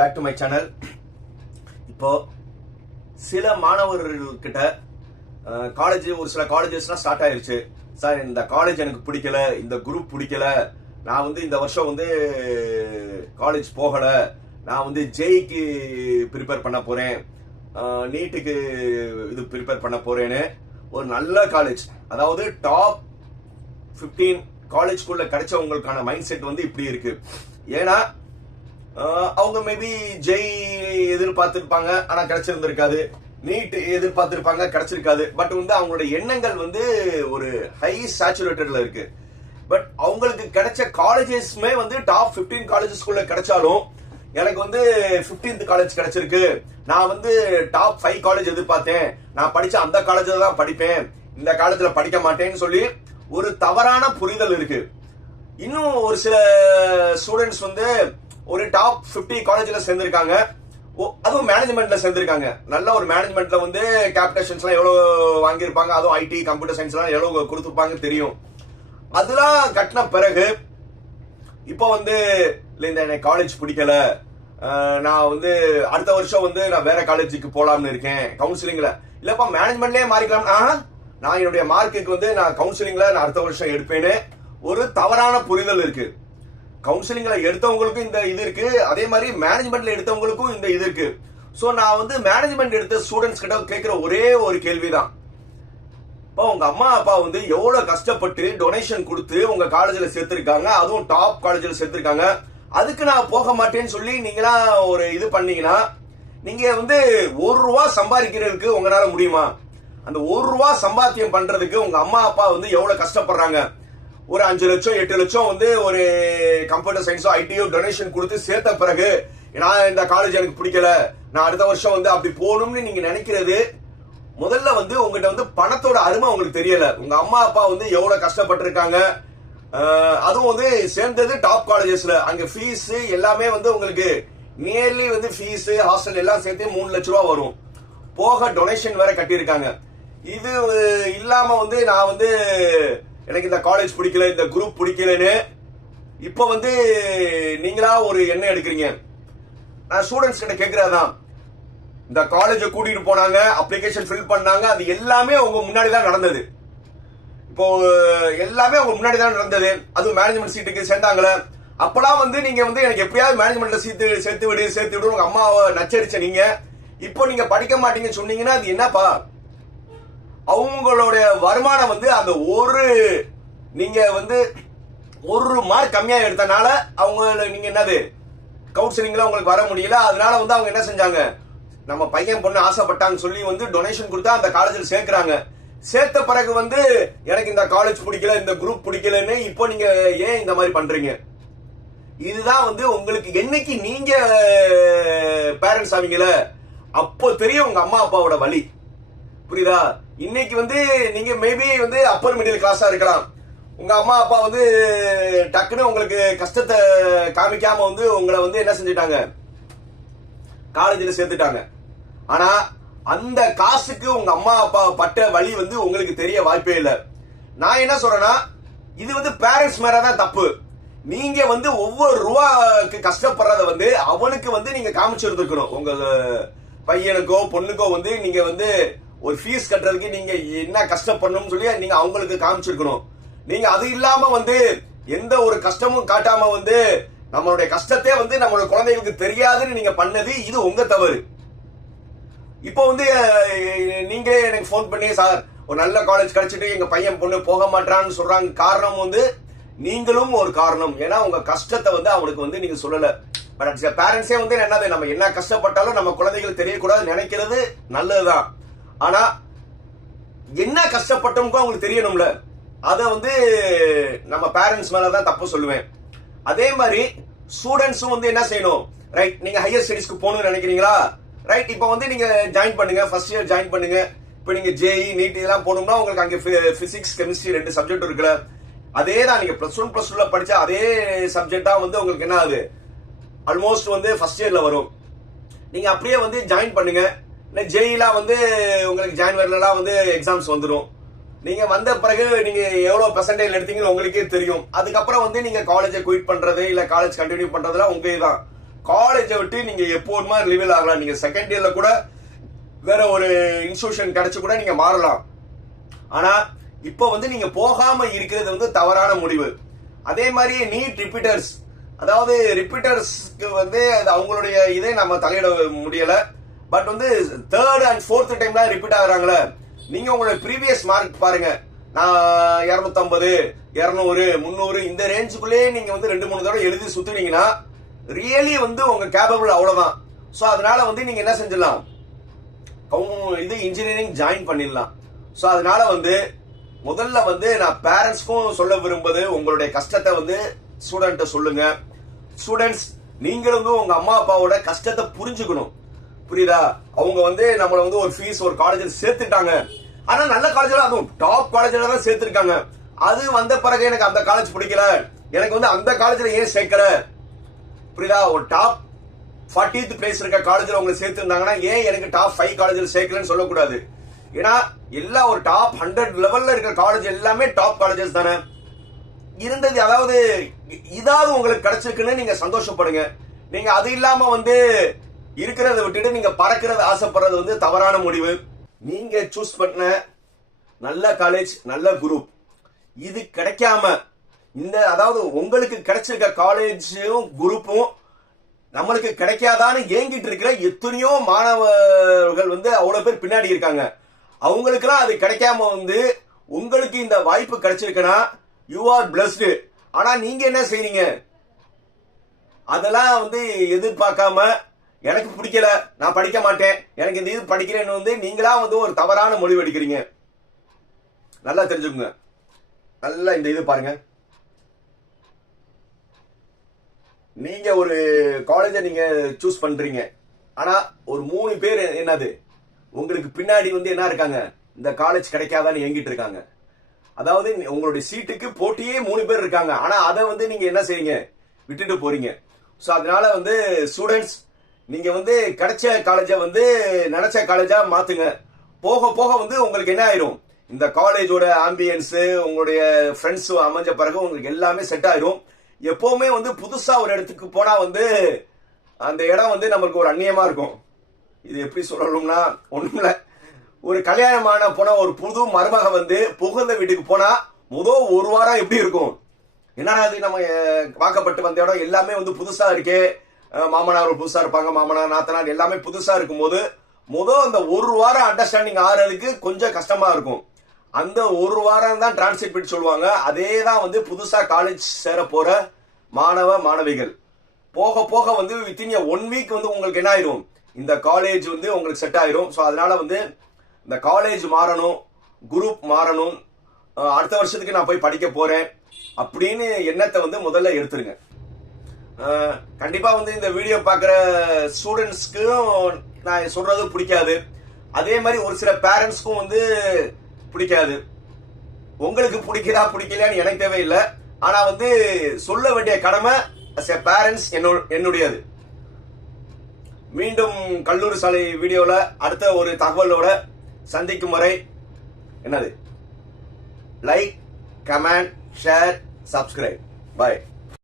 Back to my channel இப்போ சில மாணவர்கள்கிட்ட college ஒரு சில காலேஜஸ்லாம் ஸ்டார்ட் ஆயிருச்சு. சார் இந்த காலேஜ் எனக்கு பிடிக்கல இந்த குரூப் பிடிக்கல நான் வந்து இந்த வருஷம் வந்து காலேஜ் போகல நான் வந்து ஜெய்க்கு ப்ரிப்பேர் பண்ண போறேன். நீட்டுக்கு இது ப்ரிப்பேர் பண்ண போறேன்னு. ஒரு நல்ல காலேஜ் அதாவது டாப் 15 காலேஜ்குள்ள கிடைச்சவங்களுக்கான மைண்ட் செட் வந்து இப்படி இருக்கு. ஏன்னா அவங்க மேபி ஜெய் எதிர்பார்த்திருப்பாங்க ஆனா கிடைச்சிருந்திருக்காது. நீட் எதிர்பார்த்திருப்பாங்க கிடைச்சிருக்காது. பட் வந்து அவங்களோட எண்ணங்கள் வந்து ஒரு ஹை சேச்சுரேட்டட்ல இருக்கு. பட் அவங்களுக்கு கிடைச்ச காலேஜஸ்மே வந்து டாப் 15 காலேஜஸ்குள்ள கிடைச்சாலும் எனக்கு வந்து 15th காலேஜ் கிடைச்சிருக்கு. நான் வந்து டாப் ஃபைவ் காலேஜ் எதிர்பார்த்தேன். நான் படிச்ச அந்த காலேஜில் தான் படிப்பேன். இந்த காலேஜில் படிக்க மாட்டேன்னு சொல்லி ஒரு தவறான புரிதல் இருக்கு. இன்னும் ஒரு சில ஸ்டூடெண்ட்ஸ் வந்து ஒரு டாப் 50 காலேஜ்ல சேர்ந்திருக்காங்க. ஓ- அதுவும் மேனேஜ்மெண்ட்ல சேர்ந்திருக்காங்க. நல்ல ஒரு மேனேஜ்மெண்ட்ல வந்து கேபிடேஷன்ஸ்லாம் எவ்வளவு வாங்கியிருப்பாங்க? அதுவும் ஐடி கம்ப்யூட்டர் சயின்ஸ்லாம் எவ்வளவு கொடுத்துருப்பாங்க தெரியும். அதெல்லாம் கட்டின பிறகு இப்போ வந்து இல்லை இந்த எனக்கு காலேஜ் பிடிக்கல. நான் வந்து அடுத்த வருஷம் வந்து நான் வேற காலேஜுக்கு போலாம்னு இருக்கேன். கவுன்சிலிங்ல இல்லப்பா மேனேஜ்மெண்ட்லயே மாறிக்கலாம். நான் என்னுடைய மார்க்குக்கு வந்து நான் கவுன்சிலிங்ல நான் அடுத்த வருஷம் எடுப்பேன்னு ஒரு தவறான புரிதல் இருக்கு. கவுன்சிலிங்ல எடுத்தவங்களுக்கும் இந்த இது இருக்கு. அதே மாதிரி மேனேஜ்மெண்ட்ல எடுத்தவங்களுக்கும் இந்த இது இருக்கு. ஸோ நான் வந்து மேனேஜ்மெண்ட் எடுத்த ஸ்டூடெண்ட்ஸ் கிட்ட கேட்குற ஒரே ஒரு கேள்விதான். இப்போ உங்க அம்மா அப்பா வந்து எவ்வளவு கஷ்டப்பட்டு டொனேஷன் கொடுத்து உங்க காலேஜில் சேர்த்திருக்காங்க. அதுவும் டாப் காலேஜில் சேர்த்திருக்காங்க. அதுக்கு நான் போக மாட்டேன்னு சொல்லி நீங்களா ஒரு இது பண்ணீங்கன்னா நீங்க வந்து ஒரு ரூபா சம்பாதிக்கிறதுக்கு உங்களால முடியுமா? அந்த ஒரு ரூபா சம்பாத்தியம் பண்றதுக்கு உங்க அம்மா அப்பா வந்து எவ்வளவு கஷ்டப்படுறாங்க? ஒரு அஞ்சு லட்சம் எட்டு லட்சம் வந்து ஒரு கம்ப்யூட்டர் சயின்ஸோ ஐடியோ டொனேஷன் கொடுத்து சேர்த்த பிறகு நான் இந்த காலேஜ் எனக்கு பிடிக்கல. நான் அடுத்த வருஷம் வந்து அப்படி போகணும்னு நீங்க நினைக்கிறது முதல்ல வந்து உங்ககிட்ட வந்து பணத்தோட அருமை உங்களுக்கு தெரியல. உங்க அம்மா அப்பா வந்து எவ்வளவு கஷ்டப்பட்டிருக்காங்க. அதுவும் வந்து சேர்ந்தது டாப் காலேஜஸ்ல அங்க ஃபீஸ் எல்லாமே வந்து உங்களுக்கு நியர்லி வந்து ஃபீஸ் ஹாஸ்டல் எல்லாம் சேர்த்து மூணு லட்ச ரூபா வரும். போக டொனேஷன் வேற கட்டியிருக்காங்க. இது இல்லாம வந்து நான் வந்து எனக்கு இந்த காலேஜ் பிடிக்கல இந்த குரூப் பிடிக்கலன்னு இப்போ வந்து நீங்களா ஒரு எண்ணம் எடுக்கிறீங்க. நான் ஸ்டூடெண்ட்ஸ் கிட்ட கேட்கறதான் இந்த காலேஜை கூட்டிட்டு போனாங்க அப்ளிகேஷன் ஃபில் பண்ணாங்க அது எல்லாமே உங்க முன்னாடி தான் நடந்தது. இப்போ எல்லாமே உங்க முன்னாடி தான் நடந்தது. அதுவும் மேனேஜ்மெண்ட் சீட்டுக்கு சேர்ந்தாங்களே அப்பெல்லாம் வந்து நீங்க வந்து எனக்கு எப்படியாவது மேனேஜ்மெண்ட்ல சேர்த்து சேர்த்து விடு சேர்த்து விடு உங்க அம்மாவை நச்சரிச்ச நீங்க. இப்போ நீங்க படிக்க மாட்டீங்கன்னு சொன்னீங்கன்னா அது என்னப்பா? அவங்களுடைய வருமானம் வந்து அந்த ஒரு நீங்க வந்து ஒரு மார்க் கம்மியாக எடுத்தனால அவங்க நீங்க என்னது கவுன்சிலிங்ல உங்களுக்கு வர முடியல. அதனால வந்து அவங்க என்ன செஞ்சாங்க? நம்ம பையன் பொண்ணு ஆசைப்பட்டான்னு சொல்லி வந்து டொனேஷன் கொடுத்தா அந்த காலேஜில் சேர்க்குறாங்க. சேர்த்த பிறகு வந்து எனக்கு இந்த காலேஜ் பிடிக்கல இந்த குரூப் பிடிக்கலன்னு இப்போ நீங்க ஏன் இந்த மாதிரி பண்றீங்க? இதுதான் வந்து உங்களுக்கு என்னைக்கு நீங்க பேரண்ட்ஸ் ஆவீங்கள அப்போ தெரியும் உங்க அம்மா அப்பாவோட வழி புரியுதா? இன்னைக்கு வந்து நீங்க மேபி வந்து அப்பர் மிடில் கிளாஸா இருக்கலாம். உங்க அம்மா அப்பா வந்து டக்குன்னு உங்களுக்கு கஷ்டத்தை காமிக்காம வந்து உங்களை வந்து என்ன செஞ்சுட்டாங்க? காலேஜில் சேர்த்துட்டாங்க. ஆனா அந்த காசுக்கு உங்க அம்மா அப்பா பட்ட வழி வந்து உங்களுக்கு தெரிய வாய்ப்பே இல்லை. நான் என்ன சொல்றேன்னா இது வந்து பேரண்ட்ஸ் மேல தான் தப்பு. நீங்க வந்து ஒவ்வொரு ரூபாக்கு கஷ்டப்படுறத வந்து அவனுக்கு வந்து நீங்க காமிச்சிருந்துருக்கணும். உங்க பையனுக்கோ பொண்ணுக்கோ வந்து நீங்க வந்து ஒரு ஃபீஸ் கட்டுறதுக்கு நீங்க என்ன கஷ்டப்படணும்னு சொல்லி நீங்க அவங்களுக்கு காமிச்சிருக்கணும். நீங்க அது இல்லாம வந்து எந்த ஒரு கஷ்டமும் காட்டாம வந்து நம்மளுடைய கஷ்டத்தை வந்து நம்மளோட குழந்தைகளுக்கு தெரியாதுன்னு நீங்க பண்ணது இது உங்க தவறு. இப்போ வந்து நீங்களே எனக்கு ஃபோன் பண்ணி சார் ஒரு நல்ல காலேஜ் கிடைச்சிட்டு எங்க பையன் பொண்ணு போக மாட்டான்னு சொல்றாங்க. காரணம் வந்து நீங்களும் ஒரு காரணம். ஏன்னா உங்க கஷ்டத்தை வந்து அவனுக்கு வந்து நீங்க சொல்லல. பட் பேரண்ட்ஸே வந்து என்னது? நம்ம என்ன கஷ்டப்பட்டாலும் நம்ம குழந்தைகள் தெரியக்கூடாது நினைக்கிறது நல்லதுதான். ஆனா என்ன கஷ்டப்பட்டோம்க்கோ அவங்களுக்கு தெரியணும்ல. அதை வந்து நம்ம பேரண்ட்ஸ் மேல தான் தப்பு சொல்லுவேன். அதே மாதிரி ஸ்டூடெண்ட்ஸும் வந்து என்ன செய்யணும்? ரைட் நீங்க ஹையர் ஸ்டடிஸ்க்கு போகணும்னு நினைக்கிறீங்களா? ரைட் இப்போ வந்து நீங்க ஜாயின் பண்ணுங்க ஃபர்ஸ்ட் இயர் ஜாயின் பண்ணுங்க. இப்போ நீங்க ஜேஇ நீட் இதெல்லாம் போனோம்னா உங்களுக்கு அங்கே பிசிக்ஸ் கெமிஸ்ட்ரி ரெண்டு சப்ஜெக்ட் இருக்குல்ல. அதே தான் நீங்க பிளஸ் ஒன் பிளஸ் டூல படிச்ச அதே சப்ஜெக்டா வந்து உங்களுக்கு என்ன ஆகுது? ஆல்மோஸ்ட் வந்து ஃபர்ஸ்ட் இயர்ல வரும். நீங்க அப்படியே வந்து ஜாயின் பண்ணுங்க. இல்லை ஜெயிலாம் வந்து உங்களுக்கு ஜான்வரிலலாம் வந்து எக்ஸாம்ஸ் வந்துடும் நீங்கள் வந்த பிறகு நீங்கள் எவ்வளோ பெர்சன்டேஜ் எடுத்தீங்கன்னு உங்களுக்கே தெரியும். அதுக்கப்புறம் வந்து நீங்கள் காலேஜை குயிட் பண்ணுறது இல்லை காலேஜ் கண்டினியூ பண்ணுறதுலாம் உங்கள் தான். காலேஜை விட்டு நீங்கள் எப்போதுமா ரிவீல் ஆகலாம். நீங்கள் செகண்ட் இயரில் கூட வேற ஒரு இன்ஸ்டியூஷன் கிடச்சி கூட நீங்கள் மாறலாம். ஆனால் இப்போ வந்து நீங்கள் போகாமல் இருக்கிறது வந்து தவறான முடிவு. அதே மாதிரி நீட் ரிப்பீட்டர்ஸ் அதாவது ரிப்பீட்டர்ஸ்க்கு வந்து அது அவங்களுடைய இதை நம்ம தலையிட முடியலை. பட் வந்து தேர்ட் அண்ட் ஃபோர்த் டைம் தான் ரிப்பீட் ஆகுறாங்களே. நீங்க உங்களோட ப்ரீவியஸ் மார்க் பாருங்க. நான் இரநூத்தம்பது இரநூறு முந்நூறு இந்த ரேஞ்சுக்குள்ளேயே நீங்க வந்து ரெண்டு மூணு தடவை எழுதி சுத்துனீங்கன்னா ரியலி வந்து உங்க கேபபிள் அவ்வளவுதான். ஸோ அதனால வந்து நீங்க என்ன செஞ்சிடலாம்? இது இன்ஜினியரிங் ஜாயின் பண்ணிடலாம். ஸோ அதனால வந்து முதல்ல வந்து நான் பேரண்ட்ஸ்க்கும் சொல்ல விரும்புவது உங்களுடைய கஷ்டத்தை வந்து ஸ்டூடெண்ட்டை சொல்லுங்க. ஸ்டூடெண்ட்ஸ் நீங்களும் உங்க அம்மா அப்பாவோட கஷ்டத்தை புரிஞ்சுக்கணும். புரியுதா? அவங்க வந்து நம்மள வந்து ஒரு ஃபீஸ் ஒரு காலேஜில் சேர்த்துட்டாங்க. ஆனா நல்ல காலேஜ்ல அதுவும் டாப் காலேஜ்ல தான் சேர்த்துருக்காங்க. அது வந்த பிறகு எனக்கு அந்த காலேஜ் பிடிக்கல. எனக்கு வந்து அந்த காலேஜ்ல ஏன் சேர்க்கல? புரியுதா? ஒரு டாப் ஃபார்ட்டித் பிளேஸ் இருக்க காலேஜில் உங்களை சேர்த்துருந்தாங்கன்னா ஏன் எனக்கு டாப் ஃபைவ் காலேஜில் சேர்க்கலன்னு சொல்லக்கூடாது? ஏன்னா எல்லா ஒரு டாப் ஹண்ட்ரட் லெவல்ல இருக்கிற காலேஜ் எல்லாமே டாப் காலேஜஸ் தானே. இருந்தது அதாவது இதாவது உங்களுக்கு கிடைச்சிருக்குன்னு நீங்க சந்தோஷப்படுங்க. நீங்க அது இல்லாம வந்து இருக்கிறத விட்டுட்டு நீங்க பறக்கிறது ஆசைப்படுறது வந்து தவறான முடிவு. நீங்க சூஸ் பண்ண நல்ல காலேஜ் நல்ல குரூப் இது கிடைக்காம இந்த அதாவது உங்களுக்கு கிடைச்சிருக்க காலேஜும் குரூப்பும் நம்மளுக்கு கிடைக்காதான்னு ஏங்கிட்டு இருக்கிற எத்தனையோ மாணவர்கள் வந்து அவ்வளவு பேர் பின்னாடி இருக்காங்க. அவங்களுக்குலாம் அது கிடைக்காம வந்து உங்களுக்கு இந்த வாய்ப்பு கிடைச்சிருக்குன்னா யூ ஆர் பிளஸ்டு ஆனா நீங்க என்ன செய்றீங்க? அதெல்லாம் வந்து எதிர்பார்க்காம எனக்கு பிடிக்கல நான் படிக்க மாட்டேன். எனக்கு இந்த இது படிக்கிறேன்னு வந்து நீங்களா வந்து ஒரு தவறான மொழி எடுக்கிறீங்க நல்லா தெரிஞ்சுக்கோங்க. நல்லா இந்த இது பாருங்க. நீங்க ஒரு காலேஜை நீங்க சூஸ் பண்றீங்க. ஆனா ஒரு மூணு பேர் என்னது? உங்களுக்கு பின்னாடி வந்து என்ன இருக்காங்க? இந்த காலேஜ் கிடைக்காதான்னு ஏங்கிட்டு இருக்காங்க. அதாவது உங்களுடைய சீட்டுக்கு போட்டியே மூணு பேர் இருக்காங்க. ஆனா அதை வந்து நீங்க என்ன செய்யுங்க விட்டுட்டு போறீங்க. ஸோ அதனால வந்து ஸ்டூடெண்ட்ஸ் நீங்க வந்து கிடைச்ச காலேஜை வந்து நினைச்ச காலேஜா மாத்துங்க. போக போக வந்து உங்களுக்கு என்ன ஆயிரும்? இந்த காலேஜோட ஆம்பியன்ஸு உங்களுடைய ஃப்ரெண்ட்ஸ் அமைஞ்ச பிறகு உங்களுக்கு எல்லாமே செட் ஆயிரும். எப்பவுமே வந்து புதுசா ஒரு இடத்துக்கு போனா வந்து அந்த இடம் வந்து நம்மளுக்கு ஒரு அந்நியமா இருக்கும். இது எப்படி சொல்லணும்னா ஒண்ணும் இல்லை. ஒரு கல்யாணமான போனா ஒரு புது மருமக வந்து புகுந்த வீட்டுக்கு போனா முதல் ஒரு வாரம் எப்படி இருக்கும்? என்னடா அது நம்ம அஹ், வாக்கப்பட்டு வந்த இடம் எல்லாமே வந்து புதுசா இருக்கே. மாமனார் புதுசா இருப்பாங்க மாமனார் நாத்தனார் எல்லாமே புதுசா இருக்கும்போது முதல் அந்த ஒரு வாரம் அண்டர்ஸ்டாண்டிங் ஆறதுக்கு கொஞ்சம் கஷ்டமா இருக்கும். அந்த ஒரு வாரம் தான் டிரான்ஸ்லேட் சொல்லுவாங்க. அதே தான் வந்து புதுசா காலேஜ் சேர போற மாணவ மாணவிகள். போக போக வந்து வித்தின் ஒன் வீக் வந்து உங்களுக்கு என்ன ஆயிரும்? இந்த காலேஜ் வந்து உங்களுக்கு செட் ஆயிரும். ஸோ அதனால வந்து இந்த காலேஜ் மாறணும் குரூப் மாறணும். அடுத்த வருஷத்துக்கு நான் போய் படிக்க போறேன். அப்படின்னு எண்ணத்தை வந்து முதல்ல எடுத்துருங்க. கண்டிப்பாக வந்து இந்த வீடியோ பார்க்குற ஸ்டூடெண்ட்ஸ்க்கும் நான் சொல்கிறது பிடிக்காது. அதே மாதிரி ஒரு சில பேரண்ட்ஸ்க்கும் வந்து பிடிக்காது. உங்களுக்கு பிடிக்குதா பிடிக்கலையான்னு எனக்கு தேவையில்லை. ஆனால் வந்து சொல்ல வேண்டிய கடமை அஸ் எ பேரண்ட்ஸ் என்னுடையது. மீண்டும் கல்லூரி சாலை வீடியோவில் அடுத்த ஒரு தகவலோட சந்திக்கும் வரை என்னது? Like comment share subscribe bye